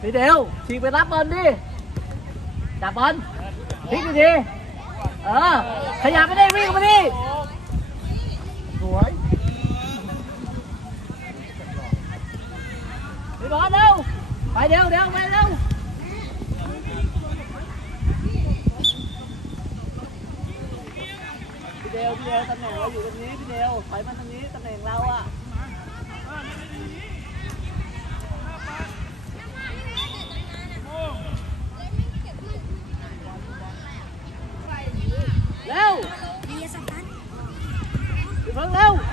พี่เดียวฉีกไปรับบอลดิจับบอลพลิกดีเออขยับไม่ได้วิ่งมาดิสวยไปบอลเร็วไปเร็วเร็วไปเร็วพี่เดียวพี่เดียวตำแหน่งเราอยู่ตรงนี้พี่เดียวถอยมาตรงนี้ตำแหน่งเรา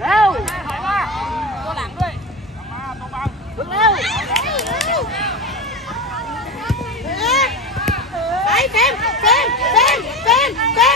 Đâu. Cô lặng đi. Bước đâu. Đấy, xem, xem, xem, xem, xem.